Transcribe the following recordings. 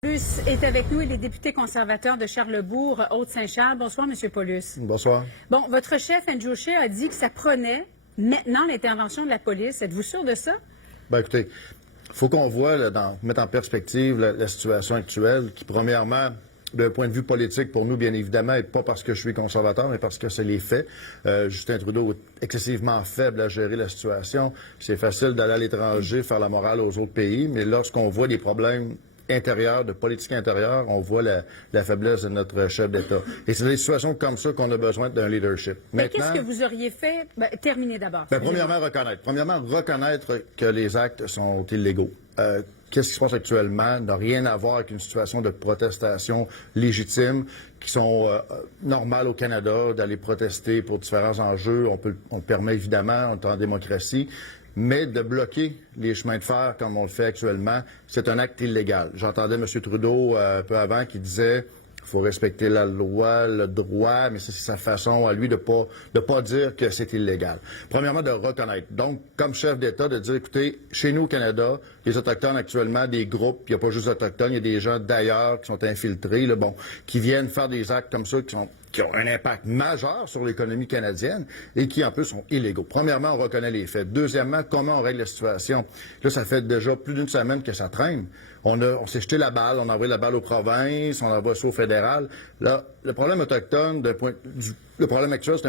Paulus est avec nous, il est député conservateur de Charlesbourg, Haute-Saint-Charles. Bonsoir, M. Paulus. Bonsoir. Bon, votre chef, Andrew Scheer, a dit que ça prenait maintenant l'intervention de la police. Êtes-vous sûr de ça? Bien, écoutez, il faut qu'on voit, mettre en perspective la situation actuelle, qui, premièrement, d'un point de vue politique, pour nous, bien évidemment, et pas parce que je suis conservateur, mais parce que c'est les faits. Justin Trudeau est excessivement faible à gérer la situation. C'est facile d'aller à l'étranger, faire la morale aux autres pays, mais lorsqu'on voit des problèmes intérieure, de politique intérieure, on voit la faiblesse de notre chef d'État. Et c'est des situations comme ça qu'on a besoin d'un leadership. Mais qu'est-ce que vous auriez fait? Terminez d'abord. Premièrement, reconnaître que les actes sont illégaux. Qu'est-ce qui se passe actuellement n'a rien à voir avec une situation de protestation légitime qui sont normales au Canada, d'aller protester pour différents enjeux. On le permet évidemment, on est en démocratie. Mais de bloquer les chemins de fer comme on le fait actuellement, c'est un acte illégal. J'entendais M. Trudeau un peu avant qui disait qu'il faut respecter la loi, le droit, mais c'est sa façon à lui de pas dire que c'est illégal. Premièrement, de reconnaître. Donc, comme chef d'État, de dire, écoutez, chez nous au Canada, les Autochtones actuellement, des groupes, il n'y a pas juste Autochtones, il y a des gens d'ailleurs qui sont infiltrés, là, qui viennent faire des actes comme ça qui ont un impact majeur sur l'économie canadienne et qui, en plus, sont illégaux. Premièrement, on reconnaît les faits. Deuxièmement, comment on règle la situation? Là, ça fait déjà plus d'une semaine que ça traîne. On s'est jeté la balle, on a envoyé la balle aux provinces, on envoie ça au fédéral. Là, le problème autochtone, le problème actuel, c'est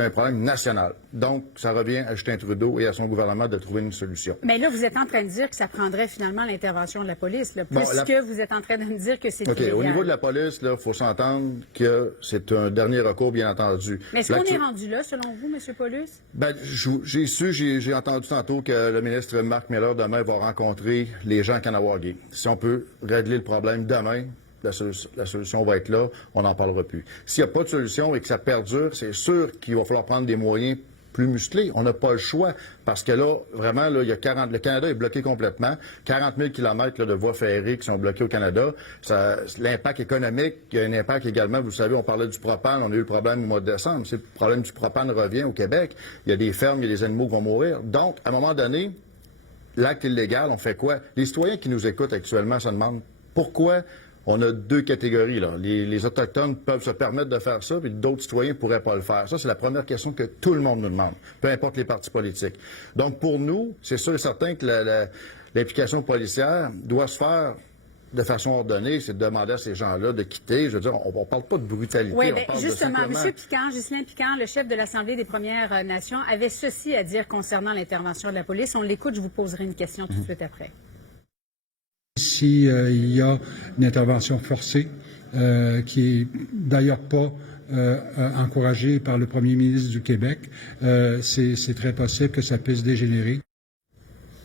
un problème national. Donc, ça revient à Justin Trudeau et à son gouvernement de trouver une solution. Mais là, vous êtes en train de dire que ça prendrait finalement l'intervention de la police, là, puisque vous êtes en train de me dire que c'est illégal. Au niveau de la police, il faut s'entendre que c'est un dernier recours, bien entendu. Mais est-ce qu'on est rendu là, selon vous, M. Paulus? J'ai entendu tantôt que le ministre Marc Miller, demain, va rencontrer les gens à Kahnawake. Si on peut régler le problème demain, la solution va être là, on n'en parlera plus. S'il n'y a pas de solution et que ça perdure, c'est sûr qu'il va falloir prendre des moyens plus musclés. On n'a pas le choix parce que là, vraiment, là, le Canada est bloqué complètement. 40 000 kilomètres de voies ferrées qui sont bloquées au Canada. L'impact économique, il y a un impact également. Vous savez, on parlait du propane, on a eu le problème au mois de décembre. Si le problème du propane revient au Québec, il y a des fermes, il y a des animaux qui vont mourir. Donc, à un moment donné, l'acte illégal, on fait quoi? Les citoyens qui nous écoutent actuellement se demandent pourquoi on a deux catégories, là. Les Autochtones peuvent se permettre de faire ça, puis d'autres citoyens ne pourraient pas le faire. Ça, c'est la première question que tout le monde nous demande, peu importe les partis politiques. Donc, pour nous, c'est sûr et certain que l'implication policière doit se faire de façon ordonnée, c'est de demander à ces gens-là de quitter. Je veux dire, on ne parle pas de brutalité. Oui, on parle justement, de M. Picard, Ghislain Picard, le chef de l'Assemblée des Premières Nations, avait ceci à dire concernant l'intervention de la police. On l'écoute, je vous poserai une question tout de suite après. S'il y a une intervention forcée, qui est d'ailleurs pas encouragée par le premier ministre du Québec, c'est très possible que ça puisse dégénérer.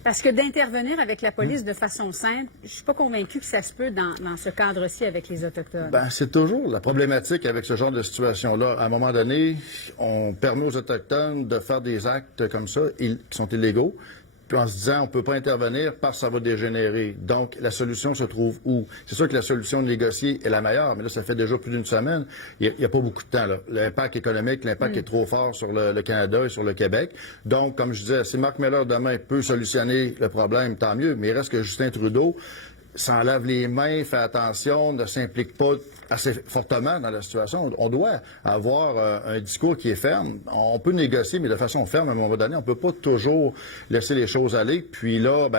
Parce que d'intervenir avec la police de façon simple, je ne suis pas convaincu que ça se peut dans ce cadre-ci avec les Autochtones. C'est toujours la problématique avec ce genre de situation-là. À un moment donné, on permet aux Autochtones de faire des actes comme ça, qui sont illégaux, puis en se disant on ne peut pas intervenir parce que ça va dégénérer. Donc, la solution se trouve où? C'est sûr que la solution de négocier est la meilleure, mais là, ça fait déjà plus d'une semaine. Il n'y a pas beaucoup de temps, là. L'impact économique, l'impact est trop fort sur le Canada et sur le Québec. Donc, comme je disais, si Marc Miller demain peut solutionner le problème, tant mieux, mais il reste que Justin Trudeau s'en lave les mains, fait attention, ne s'implique pas assez fortement dans la situation. On doit avoir un discours qui est ferme. On peut négocier, mais de façon ferme à un moment donné. On ne peut pas toujours laisser les choses aller. Puis là,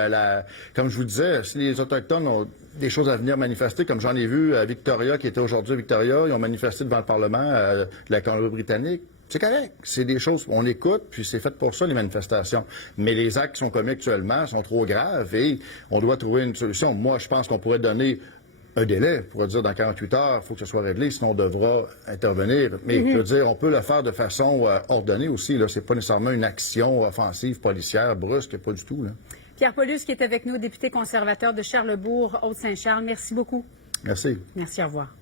comme je vous disais, si les Autochtones ont des choses à venir manifester, comme j'en ai vu à Victoria, qui était aujourd'hui à Victoria, ils ont manifesté devant le Parlement de la Colombie-Britannique. C'est correct. C'est des choses qu'on écoute, puis c'est fait pour ça, les manifestations. Mais les actes qui sont commis actuellement sont trop graves et on doit trouver une solution. Moi, je pense qu'on pourrait donner un délai. On pourrait dire dans 48 heures, il faut que ce soit réglé, sinon on devra intervenir. Mais je veux dire, on peut le faire de façon ordonnée aussi. Ce n'est pas nécessairement une action offensive, policière, brusque, pas du tout. Là. Pierre Paulus, qui est avec nous, député conservateur de Charlesbourg, Haute-Saint-Charles. Merci beaucoup. Merci. Merci, au revoir.